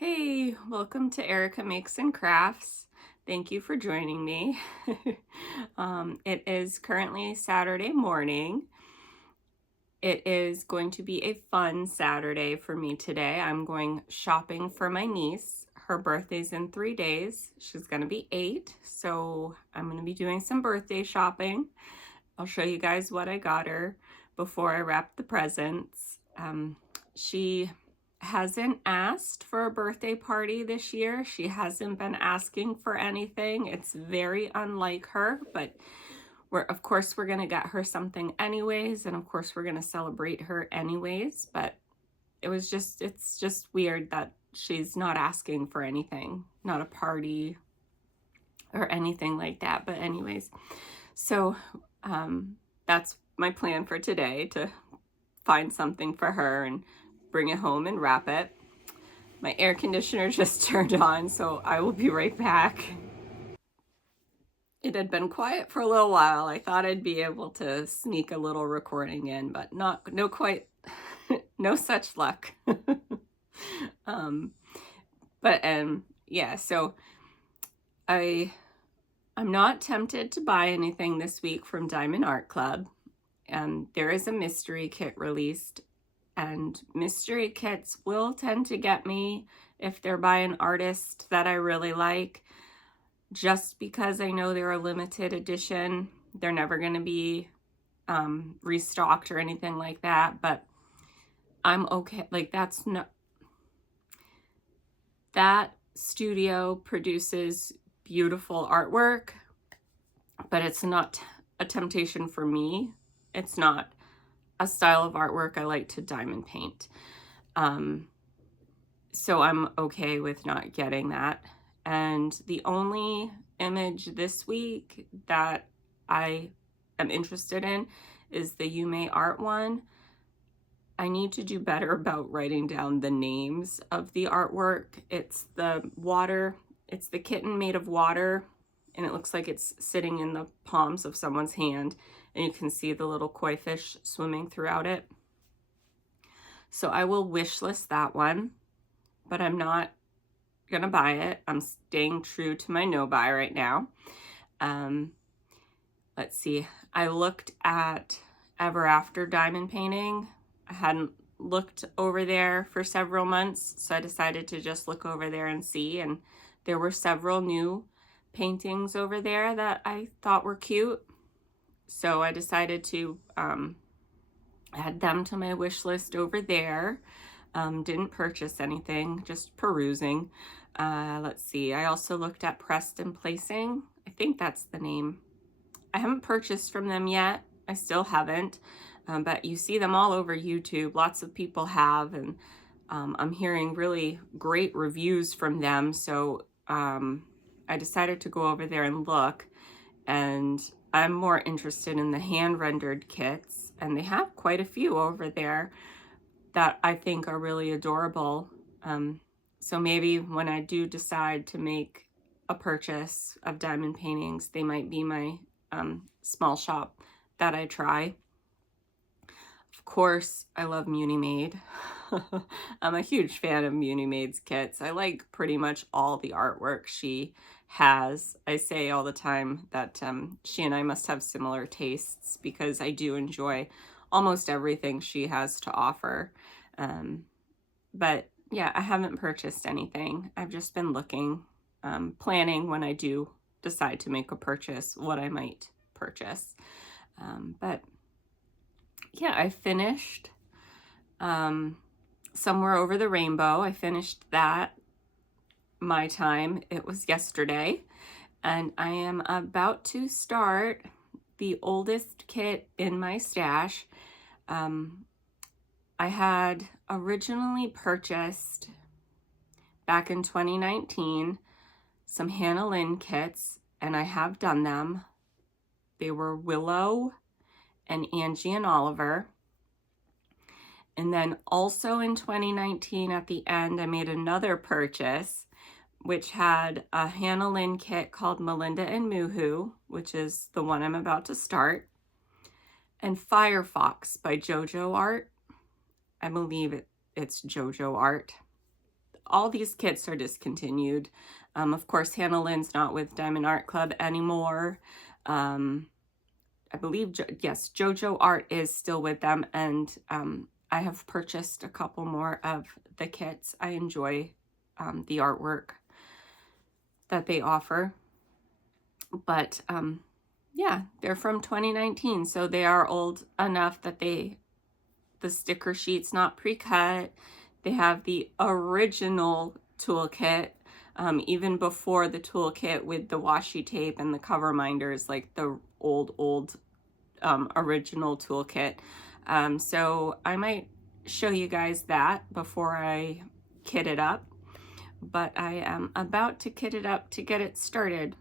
Hey, welcome to Erica Makes and Crafts. Thank you for joining me. It is currently Saturday morning. It is going to be a fun Saturday for me today. I'm going shopping for my niece. Her birthday's in 3 days. She's going to be 8, so I'm going to be doing some birthday shopping. I'll show you guys what I got her before I wrap the presents. She hasn't asked for a birthday party this year. She hasn't been asking for anything. It's very unlike her, but of course we're gonna get her something anyways, and of course we're gonna celebrate her anyways, but it's just weird that she's not asking for anything, not a party or anything like that. But anyways, so that's my plan for today, to find something for her and bring it home and wrap it. My air conditioner just turned on, so I will be right back. It had been quiet for a little while. I thought I'd be able to sneak a little recording in, but no quite, no such luck. Yeah, so I'm not tempted to buy anything this week from Diamond Art Club. There is a mystery kit released, and mystery kits will tend to get me if they're by an artist that I really like, just because I know they're a limited edition. They're never going to be restocked or anything like that, but I'm okay. Like, that studio produces beautiful artwork, but it's not a temptation for me. It's not a style of artwork I like to diamond paint. So I'm okay with not getting that. And the only image this week that I am interested in is the Yume art one. I need to do better about writing down the names of the artwork. It's the kitten made of water, and it looks like it's sitting in the palms of someone's hand, and you can see the little koi fish swimming throughout it. So I will wish list that one, but I'm not gonna buy it. I'm staying true to my no buy right now. Let's see. I looked at Ever After diamond painting. I hadn't looked over there for several months, so I decided to just look over there and see, and there were several new paintings over there that I thought were cute. So I decided to add them to my wish list over there. Didn't purchase anything, just perusing. Let's see. I also looked at Preston Placing. I think that's the name. I haven't purchased from them yet. I still haven't, but you see them all over YouTube. Lots of people have, and I'm hearing really great reviews from them. So I decided to go over there and look, and I'm more interested in the hand-rendered kits, and they have quite a few over there that I think are really adorable. So maybe when I do decide to make a purchase of diamond paintings, they might be my small shop that I try. Of course, I love Munimade. I'm a huge fan of Munimade's kits. I like pretty much all the artwork she has. I say all the time that she and I must have similar tastes, because I do enjoy almost everything she has to offer. But yeah, I haven't purchased anything. I've just been looking, planning when I do decide to make a purchase, what I might purchase. But yeah, I finished Somewhere Over the Rainbow. I finished that my time. It was yesterday, and I am about to start the oldest kit in my stash. I had originally purchased back in 2019 some Hannah Lynn kits, and I have done them. They were Willow and Angie and Oliver. And then also in 2019 at the end, I made another purchase, which had a Hannah Lynn kit called Melinda and Moohoo, which is the one I'm about to start, and Firefox by JoJo Art. I believe it's JoJo Art. all these kits are discontinued. Of course, Hannah Lynn's not with Diamond Art Club anymore. I believe, yes, JoJo Art is still with them, and I have purchased a couple more of the kits. I enjoy the artwork that they offer. But yeah, they're from 2019, so they are old enough that the sticker sheet's not pre-cut. They have the original toolkit, even before the toolkit with the washi tape and the cover minders, like the old original toolkit. So I might show you guys that before I kit it up, but I am about to kit it up to get it started.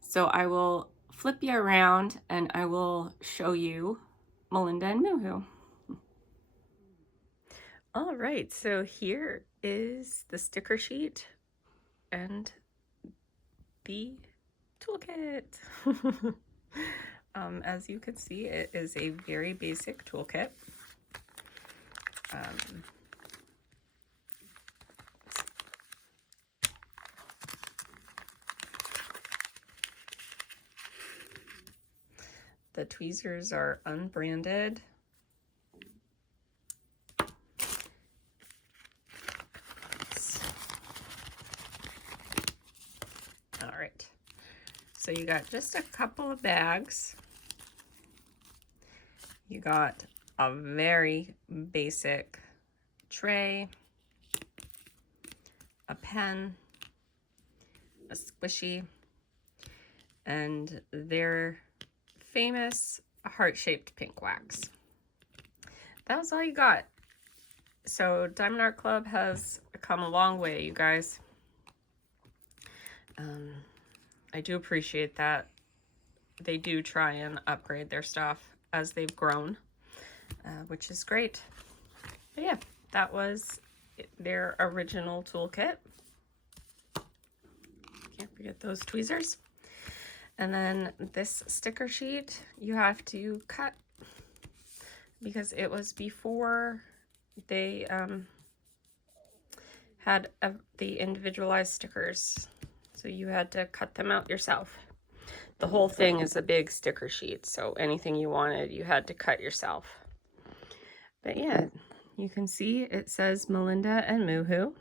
So I will flip you around and I will show you Melinda and Moohoo. All right, so here is the sticker sheet and the toolkit. As you can see, it is a very basic toolkit. The tweezers are unbranded. All right, so you got just a couple of bags. You got a very basic tray, a pen, a squishy, and their famous heart-shaped pink wax. That was all you got. So Diamond Art Club has come a long way, you guys. I do appreciate that. They do try and upgrade their stuff as they've grown, which is great. But yeah, that was their original toolkit. Can't forget those tweezers. And then this sticker sheet you have to cut because it was before they had the individualized stickers. So you had to cut them out yourself. The whole thing is a big sticker sheet, so anything you wanted, you had to cut yourself. But yeah, you can see it says Melinda and Moohoo,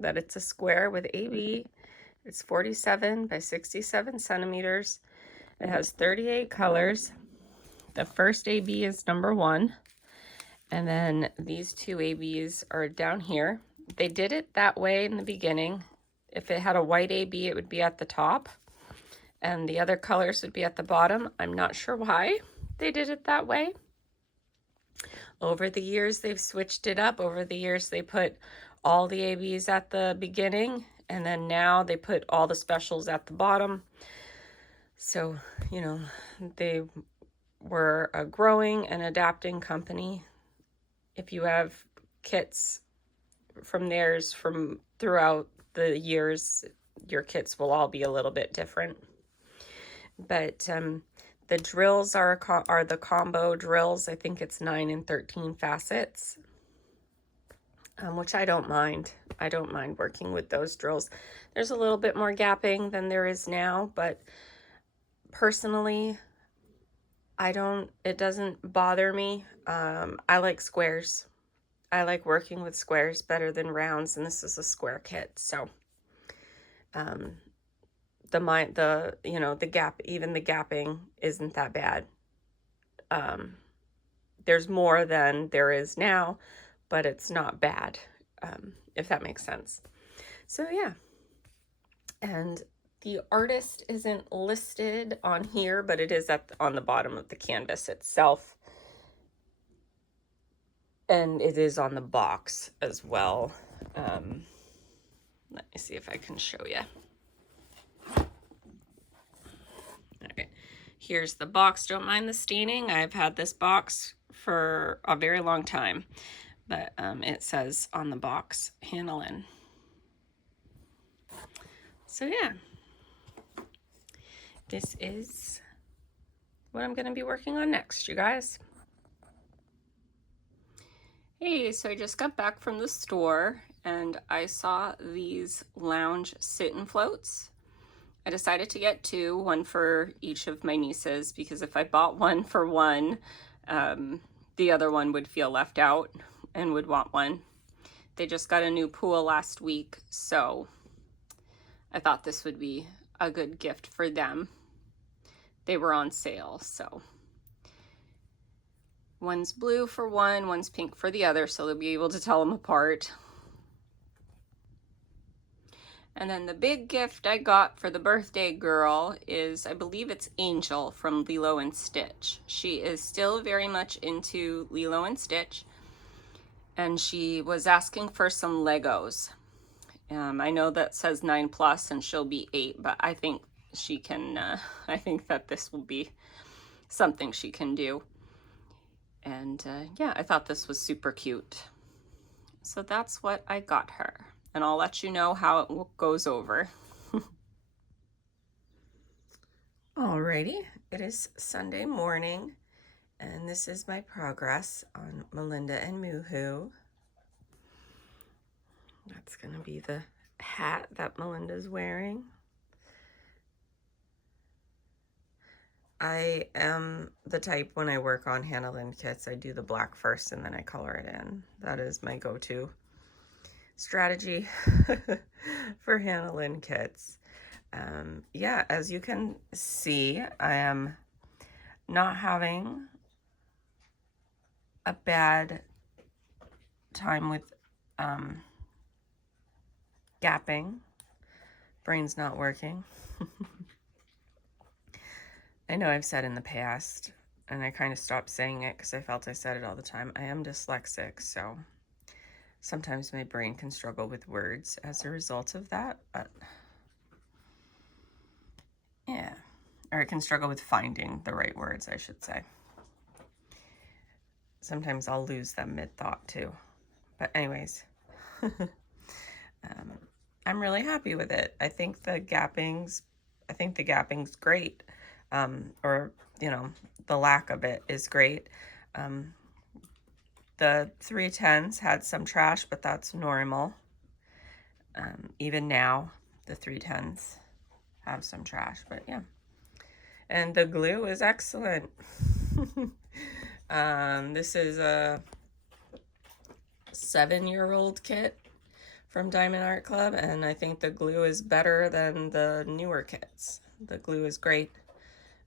that it's a square with AB. It's 47 by 67 centimeters. It has 38 colors. The first AB is number 1. And then these two ABs are down here. They did it that way in the beginning. If it had a white AB, it would be at the top, and the other colors would be at the bottom. I'm not sure why they did it that way. Over the years, they've switched it up. Over the years, they put all the ABs at the beginning, and then now they put all the specials at the bottom. So, you know, they were a growing and adapting company. If you have kits from theirs from throughout the years, your kits will all be a little bit different. But the drills are the combo drills. I think it's 9 and 13 facets, which I don't mind. I don't mind working with those drills. There's a little bit more gapping than there is now, but personally, it doesn't bother me. I like squares. I like working with squares better than rounds, and this is a square kit, so the gap, even the gapping isn't that bad. There's more than there is now, but it's not bad, if that makes sense. So yeah, and the artist isn't listed on here, but it is on the bottom of the canvas itself. And it is on the box as well. Let me see if I can show you. All right, here's the box. Don't mind the staining. I've had this box for a very long time, but it says on the box, Hannah Lynn. So yeah, this is what I'm going to be working on next, you guys. Hey, so I just got back from the store and I saw these lounge sit-and floats. I decided to get two, one for each of my nieces, because if I bought one for one, the other one would feel left out and would want one. They just got a new pool last week, so I thought this would be a good gift for them. They were on sale, so one's blue for one, one's pink for the other, so they'll be able to tell them apart. And then the big gift I got for the birthday girl is, I believe it's Angel from Lilo and Stitch. She is still very much into Lilo and Stitch, and she was asking for some Legos. I know that says 9+ and she'll be 8, but I think she can, I think that this will be something she can do. And yeah, I thought this was super cute. So that's what I got her. And I'll let you know how it goes over. Alrighty, it is Sunday morning, and this is my progress on Melinda and Moohoo. That's gonna be the hat that Melinda's wearing. I am the type, when I work on Hannah Lynn kits, I do the black first and then I color it in. That is my go-to strategy for Hannah Lynn kits. Yeah, as you can see, I am not having a bad time with gapping. Brain's not working. I know I've said in the past, and I kind of stopped saying it because I felt I said it all the time, I am dyslexic, so sometimes my brain can struggle with words as a result of that, but yeah, or it can struggle with finding the right words, I should say. Sometimes I'll lose them mid-thought too, but anyways, I'm really happy with it. I think the gapping's great, or, you know, the lack of it is great. The 310s had some trash, but that's normal. Even now, the 310s have some trash, but yeah. And the glue is excellent. This is a 7-year-old kit from Diamond Art Club, and I think the glue is better than the newer kits. The glue is great.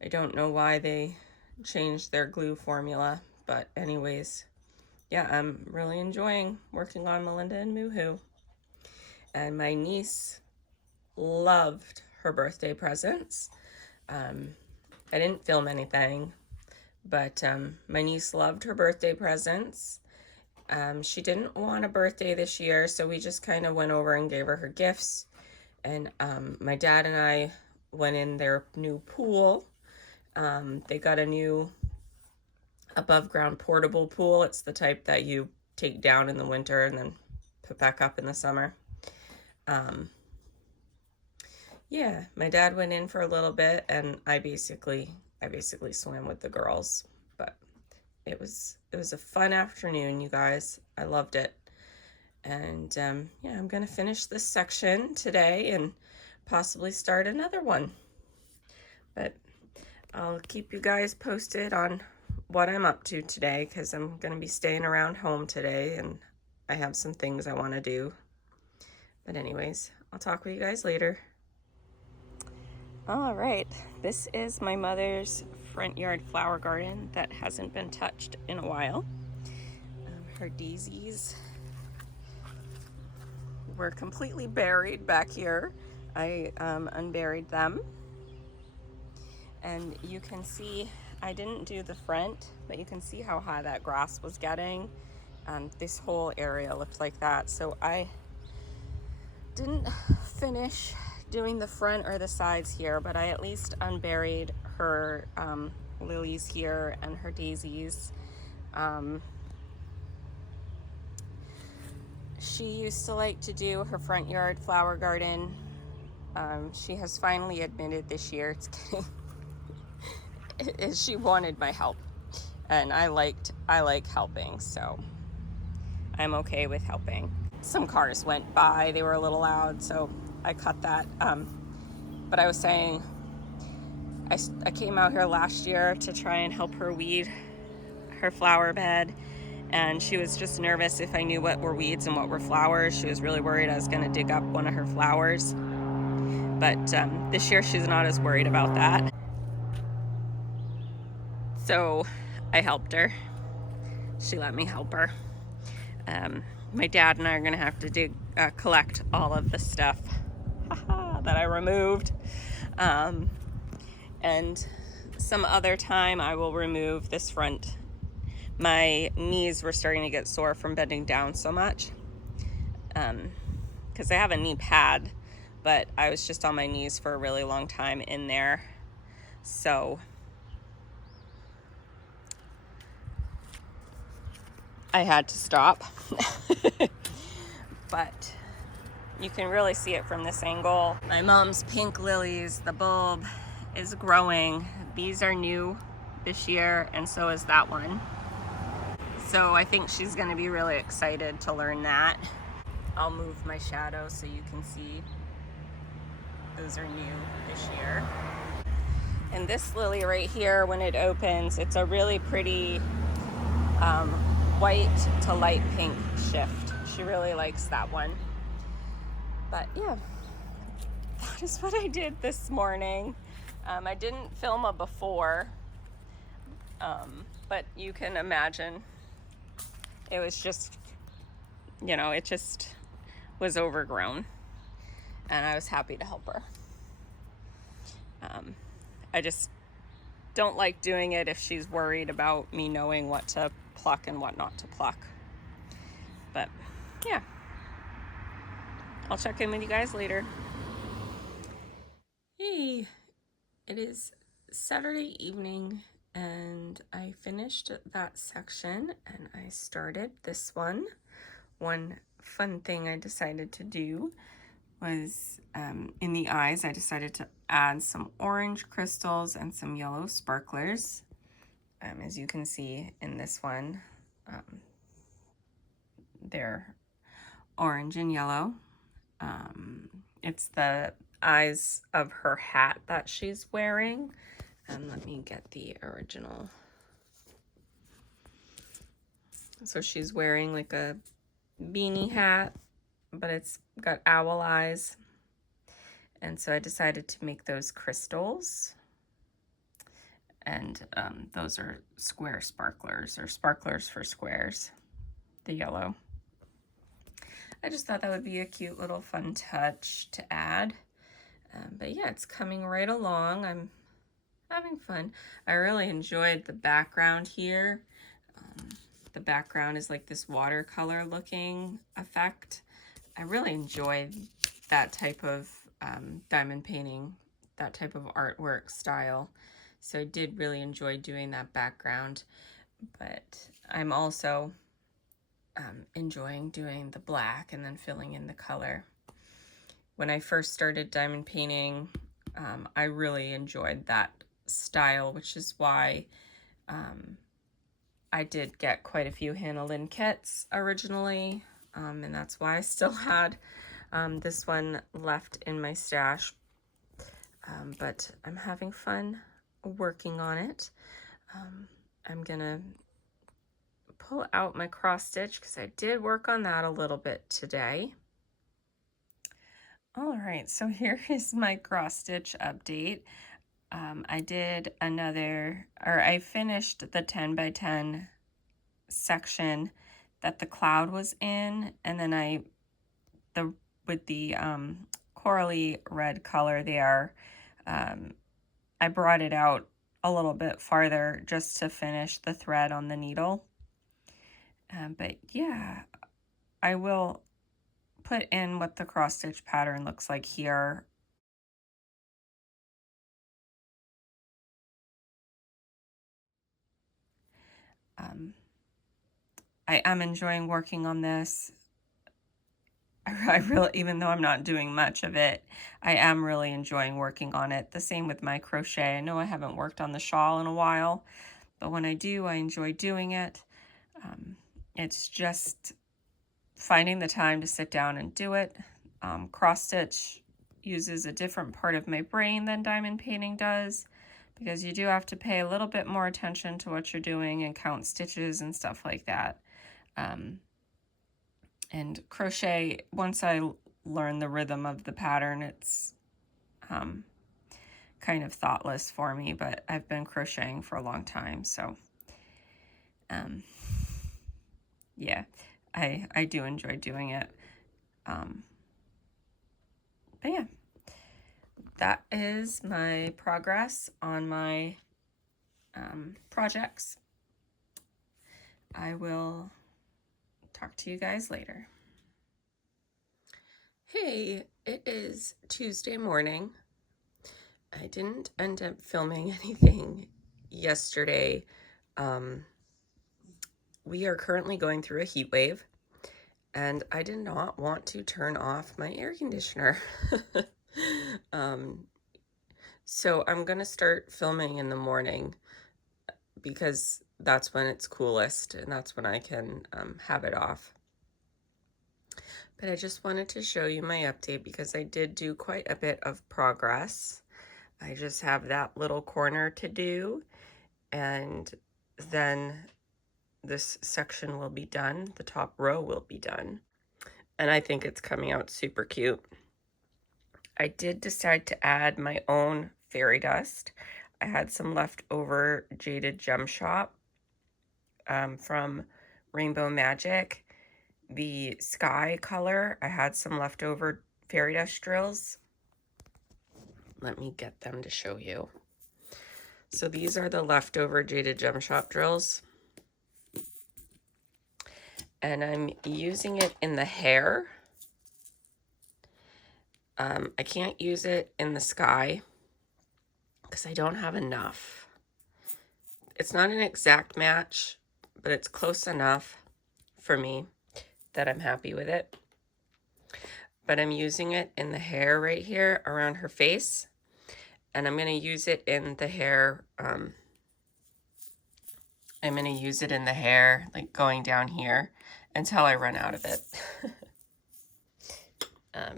I don't know why they changed their glue formula, but anyways, yeah, I'm really enjoying working on Melinda and Moohoo. And my niece loved her birthday presents. I didn't film anything, but my niece loved her birthday presents. She didn't want a birthday this year, so we just kind of went over and gave her gifts. And my dad and I went in their new pool. They got a new above ground portable pool. It's the type that you take down in the winter and then put back up in the summer. Yeah, my dad went in for a little bit, and I basically swam with the girls, but it was a fun afternoon, you guys. I loved it. And yeah, I'm gonna finish this section today and possibly start another one, but I'll keep you guys posted on what I'm up to today, because I'm gonna be staying around home today and I have some things I want to do. But anyways, I'll talk with you guys later. All right, this is my mother's front yard flower garden that hasn't been touched in a while. Her daisies were completely buried back here. I unburied them. And you can see, I didn't do the front, but you can see how high that grass was getting. This whole area looked like that. So I didn't finish doing the front or the sides here, but I at least unburied her lilies here and her daisies. She used to like to do her front yard flower garden. She has finally admitted this year, it's kidding, she wanted my help, and I like helping, so I'm okay with helping. some cars went by. They were a little loud, so I cut that. But I was saying, I came out here last year to try and help her weed her flower bed, and she was just nervous if I knew what were weeds and what were flowers. She was really worried I was going to dig up one of her flowers. But this year she's not as worried about that. So I helped her. She let me help her. My dad and I are going to have to collect all of the stuff that I removed. And some other time I will remove this front. My knees were starting to get sore from bending down so much. Because I have a knee pad, but I was just on my knees for a really long time in there. So I had to stop. But you can really see it from this angle. My mom's pink lilies, the bulb is growing. These are new this year, and so is that one. So I think she's gonna be really excited to learn that. I'll move my shadow so you can see. Those are new this year. And this lily right here, when it opens, it's a really pretty white to light pink shift. She really likes that one. But yeah, that is what I did this morning. I didn't film a before, but you can imagine it was just, you know, it just was overgrown, and I was happy to help her. I just don't like doing it if she's worried about me knowing what to pluck and what not to pluck. But yeah, I'll check in with you guys later. Hey, it is Saturday evening, and I finished that section and I started this one. One fun thing I decided to do was in the eyes, I decided to add some orange crystals and some yellow sparklers. As you can see in this one, they're orange and yellow. It's the eyes of her hat that she's wearing. Let me get the original. So she's wearing like a beanie hat, but it's got owl eyes. And so I decided to make those crystals. And those are square sparklers, or sparklers for squares, the yellow. I just thought that would be a cute little fun touch to add. But yeah, it's coming right along. I'm having fun. I really enjoyed the background here. The background is like this watercolor looking effect. I really enjoyed that type of diamond painting, that type of artwork style. So I did really enjoy doing that background, but I'm also enjoying doing the black and then filling in the color. When I first started diamond painting, I really enjoyed that style, which is why I did get quite a few Hannah Lynn kits originally, and that's why I still had this one left in my stash. But I'm having fun working on it. I'm gonna pull out my cross stitch because I did work on that a little bit today. All right, so here is my cross stitch update. I finished the 10 by 10 section that the cloud was in, and then with the corally red color there, I brought it out a little bit farther just to finish the thread on the needle. But yeah, I will put in what the cross stitch pattern looks like here. I am enjoying working on this. I really, even though I'm not doing much of it, I am really enjoying working on it. The same with my crochet. I know I haven't worked on the shawl in a while, but when I do, I enjoy doing it. It's just finding the time to sit down and do it. Cross stitch uses a different part of my brain than diamond painting does, because you do have to pay a little bit more attention to what you're doing and count stitches and stuff like that. And crochet, once I learn the rhythm of the pattern, it's kind of thoughtless for me, but I've been crocheting for a long time, so yeah, I do enjoy doing it. But yeah, that is my progress on my projects. I will talk to you guys later. Hey, it is Tuesday morning. I didn't end up filming anything yesterday. We are currently going through a heat wave, and I did not want to turn off my air conditioner. So I'm gonna start filming in the morning because that's when it's coolest and that's when I can have it off. But I just wanted to show you my update because I did do quite a bit of progress. I just have that little corner to do, and then this section will be done. The top row will be done. And I think it's coming out super cute. I did decide to add my own fairy dust. I had some leftover Jaded Gem Shop from Rainbow Magic. The sky color, I had some leftover fairy dust drills. Let me get them to show you. So these are the leftover Jaded Gem Shop drills. And I'm using it in the hair. I can't use it in the sky because I don't have enough. It's not an exact match, but it's close enough for me that I'm happy with it. But I'm using it in the hair right here around her face. And I'm going to use it in the hair. I'm going to use it in the hair, like going down here until I run out of it.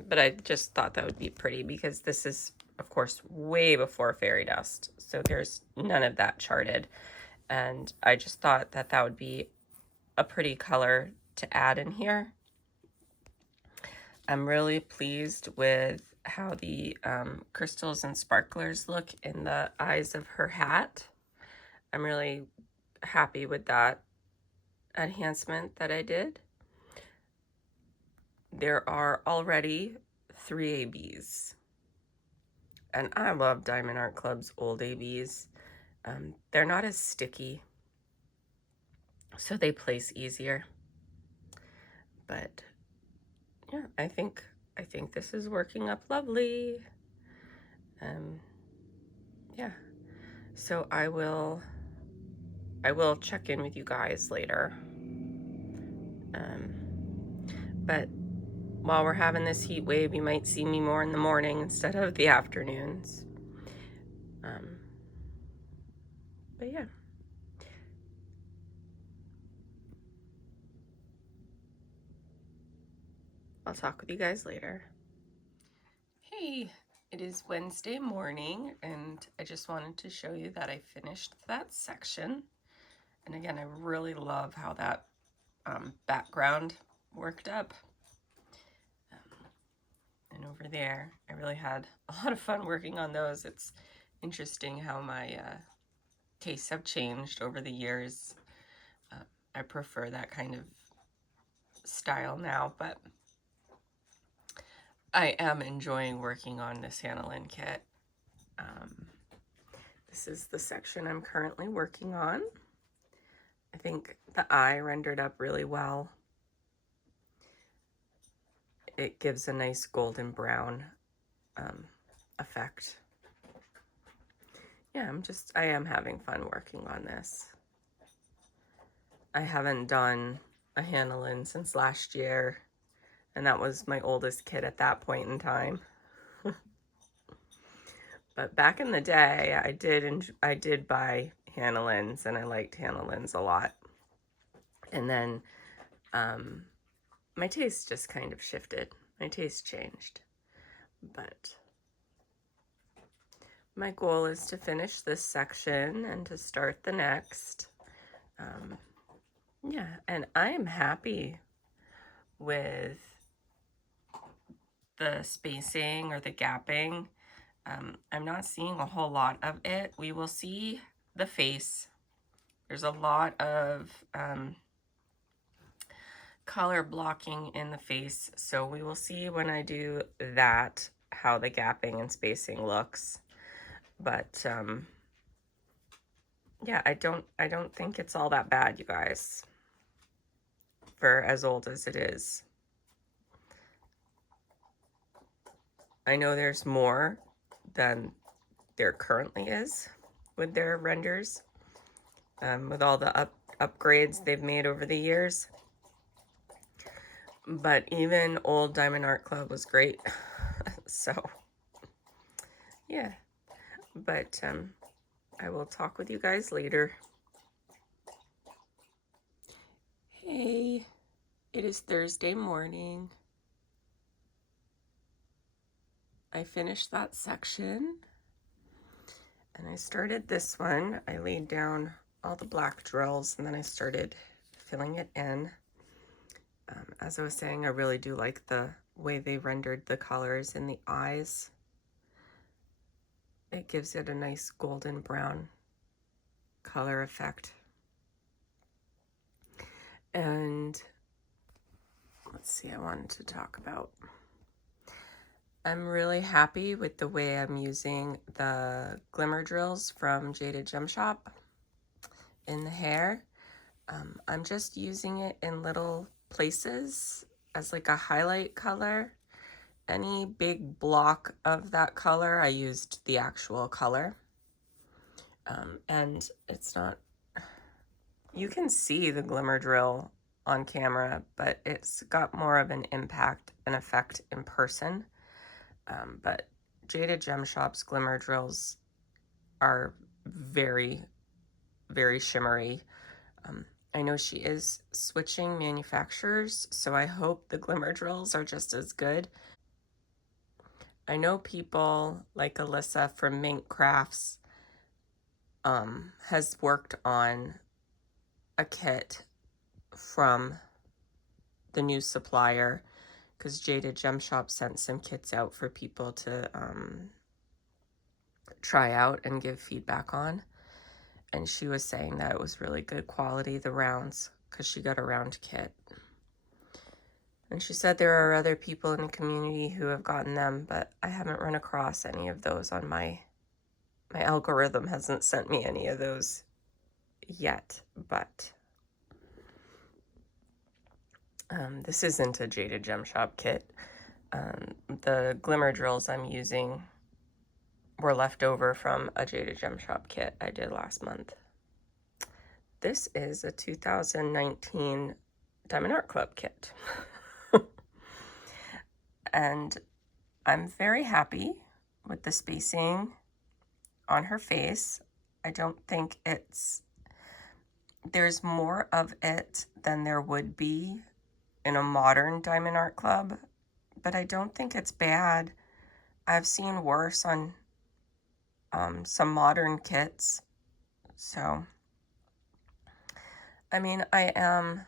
But I just thought that would be pretty because this is, of course, way before fairy dust. So there's none of that charted. And I just thought that that would be a pretty color to add in here. I'm really pleased with how the crystals and sparklers look in the eyes of her hat. I'm really happy with that enhancement that I did. There are already 3 ABs. And I love Diamond Art Club's old ABs. They're not as sticky, so they place easier. But yeah, I think this is working up lovely. Yeah. So I will check in with you guys later. But while we're having this heat wave, you might see me more in the morning instead of the afternoons. But yeah. I'll talk with you guys later. Hey, it is Wednesday morning, and I just wanted to show you that I finished that section. And again, I really love how that background worked up. And over there, I really had a lot of fun working on those. It's interesting how my tastes have changed over the years. I prefer that kind of style now, but I am enjoying working on this Hannah Lynn kit. This is the section I'm currently working on. I think the eye rendered up really well. It gives a nice golden brown effect. Yeah, I am having fun working on this. I haven't done a Hannah Lynn since last year, and that was my oldest kid at that point in time. But back in the day, I did buy Hannah Lynn's, and I liked Hannah Lynn's a lot. And then my taste just kind of shifted. My taste changed. But my goal is to finish this section and to start the next. Yeah, and I am happy with the spacing or the gapping. I'm not seeing a whole lot of it. We will see the face. There's a lot of color blocking in the face, so we will see when I do that how the gapping and spacing looks. But yeah, I don't think it's all that bad, you guys, for as old as it is. I know there's more than there currently is with their renders, with all the upgrades they've made over the years. But even old Diamond Art Club was great. So yeah, but I will talk with you guys later. Hey, it is Thursday morning. I finished that section and I started this one. I laid down all the black drills and then I started filling it in. As I was saying, I really do like the way they rendered the colors in the eyes. It gives it a nice golden brown color effect. And let's see, I wanted to talk about, I'm really happy with the way I'm using the glimmer drills from Jaded Gem Shop in the hair. I'm just using it in little places as like a highlight color. Any big block of that color, I used the actual color. And it's not, you can see the glimmer drill on camera, but it's got more of an impact and effect in person. But Jaded Gem Shop's glimmer drills are very, very shimmery. I know she is switching manufacturers, so I hope the glimmer drills are just as good. I know people like Alyssa from Mink Crafts has worked on a kit from the new supplier, because Jaded Gem Shop sent some kits out for people to try out and give feedback on. And she was saying that it was really good quality, the rounds, because she got a round kit. And she said there are other people in the community who have gotten them, but I haven't run across any of those on my algorithm hasn't sent me any of those yet, but this isn't a Jaded Gem Shop kit. The glimmer drills I'm using were left over from a Jaded Gem Shop kit I did last month. This is a 2019 Diamond Art Club kit. And I'm very happy with the spacing on her face. I don't think there's more of it than there would be in a modern Diamond Art Club, but I don't think it's bad. I've seen worse on some modern kits. So, I mean, I am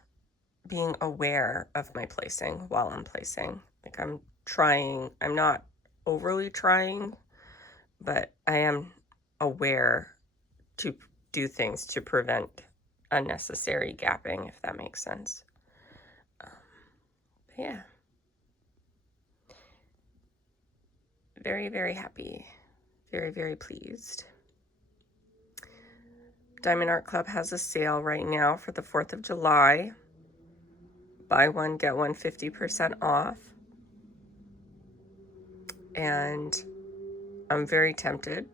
being aware of my placing while I'm placing. Like I'm not overly trying, but I am aware to do things to prevent unnecessary gapping, if that makes sense. Yeah. Very, very happy. Very, very pleased. Diamond Art Club has a sale right now for the 4th of July. Buy one, get one 50% off. And I'm very tempted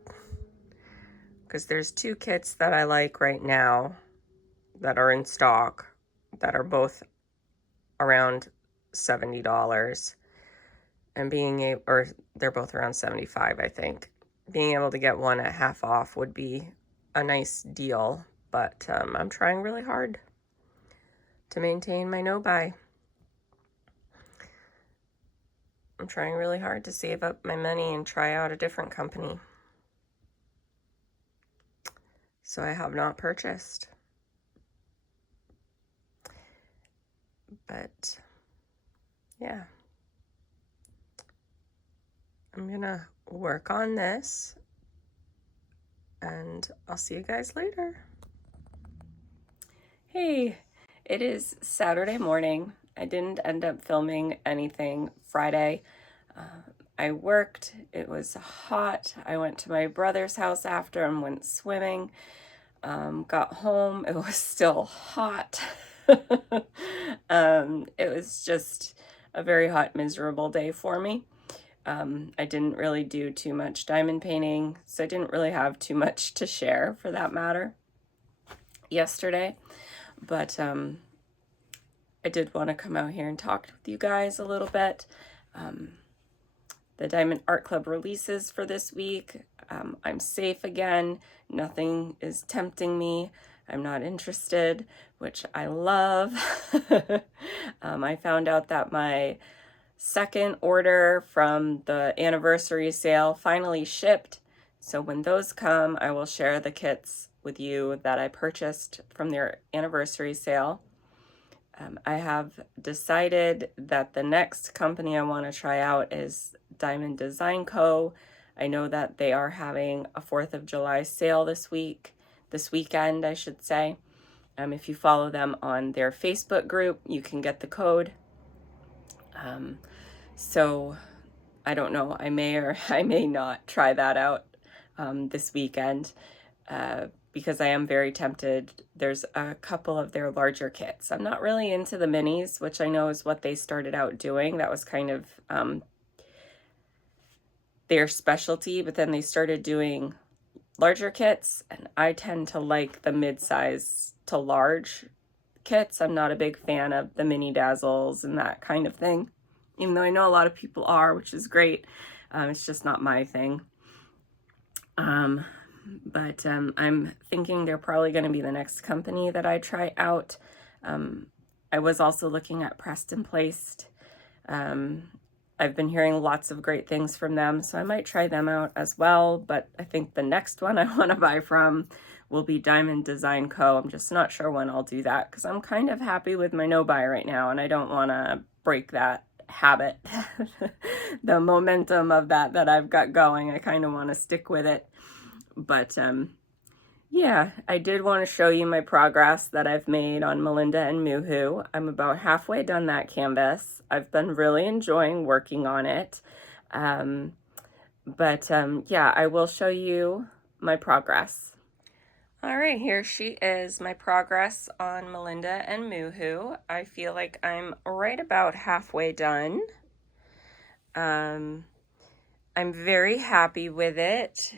because there's two kits that I like right now that are in stock that are both around $70, and or they're both around $75, I think. Being able to get one at half off would be a nice deal, but I'm trying really hard to maintain my no buy. I'm trying really hard to save up my money and try out a different company. So I have not purchased. But yeah, I'm gonna work on this and I'll see you guys later. Hey, it is Saturday morning. I didn't end up filming anything Friday. I worked, it was hot. I went to my brother's house after and went swimming. Got home, it was still hot. It was just a very hot, miserable day for me. I didn't really do too much diamond painting, so I didn't really have too much to share for that matter yesterday. But I did want to come out here and talk with you guys a little bit. The Diamond Art Club releases for this week. I'm safe again. Nothing is tempting me. I'm not interested, which I love. I found out that my second order from the anniversary sale finally shipped. So when those come, I will share the kits with you that I purchased from their anniversary sale. I have decided that the next company I want to try out is Diamond Design Co. I know that they are having a 4th of July sale this weekend, I should say. If you follow them on their Facebook group, you can get the code. So I don't know, I may or I may not try that out this weekend. Because I am very tempted. There's a couple of their larger kits. I'm not really into the minis, which I know is what they started out doing. That was kind of their specialty, but then they started doing larger kits, and I tend to like the mid-size to large kits. I'm not a big fan of the mini dazzles and that kind of thing, even though I know a lot of people are, which is great. It's just not my thing. But I'm thinking they're probably going to be the next company that I try out. I was also looking at Preston Placed. I've been hearing lots of great things from them, so I might try them out as well. But I think the next one I want to buy from will be Diamond Design Co. I'm just not sure when I'll do that because I'm kind of happy with my no-buy right now, and I don't want to break that habit. The momentum of that I've got going, I kind of want to stick with it. But yeah, I did want to show you my progress that I've made on Melinda and Moohoo. I'm about halfway done that canvas. I've been really enjoying working on it. Yeah, I will show you my progress. All right, here she is, my progress on Melinda and Moohoo. I feel like I'm right about halfway done. I'm very happy with it.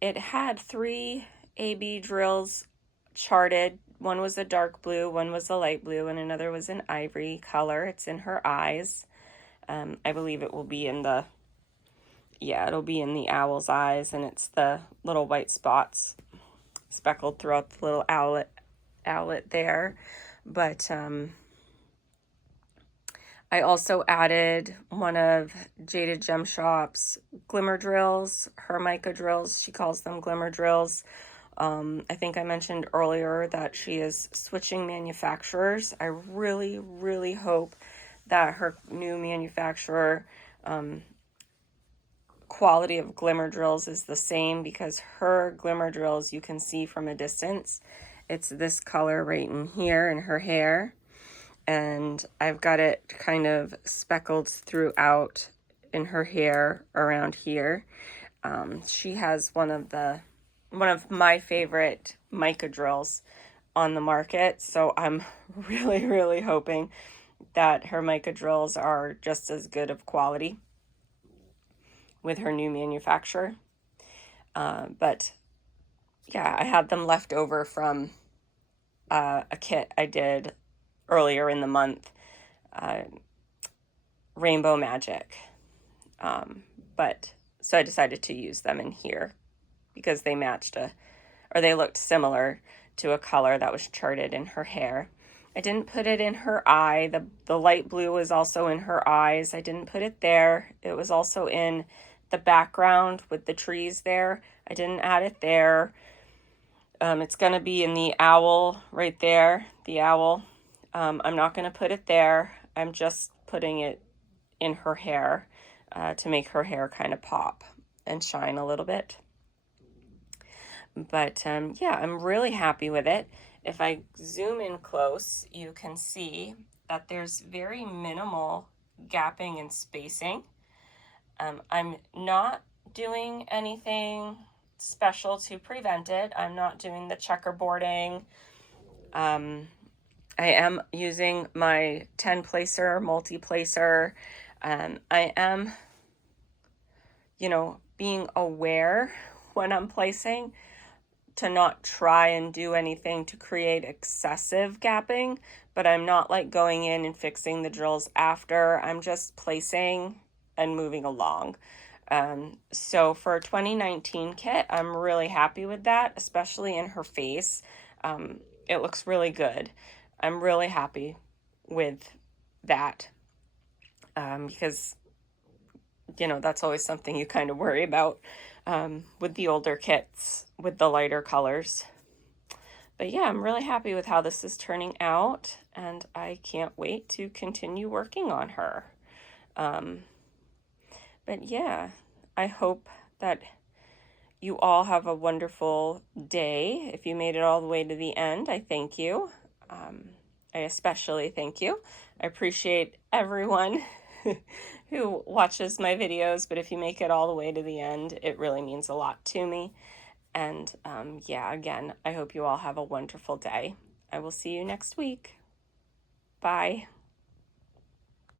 It had 3 AB drills charted. One was a dark blue, one was a light blue, and another was an ivory color. It's in her eyes. I believe it will be in the, it'll be in the owl's eyes, and it's the little white spots speckled throughout the little owlet there. But I also added one of Jaded Gem Shop's glimmer drills, her mica drills. She calls them glimmer drills. I think I mentioned earlier that she is switching manufacturers. I really, really hope that her new manufacturer quality of glimmer drills is the same, because her glimmer drills you can see from a distance. It's this color right in here in her hair. And I've got it kind of speckled throughout in her hair around here. She has one of my favorite mica drills on the market, so I'm really, really hoping that her mica drills are just as good of quality with her new manufacturer. But yeah, I had them left over from a kit I did earlier in the month, Rainbow Magic. So I decided to use them in here because they matched they looked similar to a color that was charted in her hair. I didn't put it in her eye. The light blue was also in her eyes. I didn't put it there. It was also in the background with the trees there. I didn't add it there. It's going to be in the owl right there, the owl. I'm not going to put it there. I'm just putting it in her hair to make her hair kind of pop and shine a little bit. But yeah, I'm really happy with it. If I zoom in close, you can see that there's very minimal gapping and spacing. I'm not doing anything special to prevent it. I'm not doing the checkerboarding. I am using my 10-placer multi-placer. I am, being aware when I'm placing to not try and do anything to create excessive gapping, but I'm not like going in and fixing the drills after. I'm just placing and moving along. So for a 2019 kit, I'm really happy with that, especially in her face. It looks really good. I'm really happy with that because, that's always something you kind of worry about with the older kits, with the lighter colors. But yeah, I'm really happy with how this is turning out, and I can't wait to continue working on her. But yeah, I hope that you all have a wonderful day. If you made it all the way to the end, I thank you. I especially thank you. I appreciate everyone who watches my videos, but if you make it all the way to the end, it really means a lot to me. And yeah, again, I hope you all have a wonderful day. I will see you next week. Bye.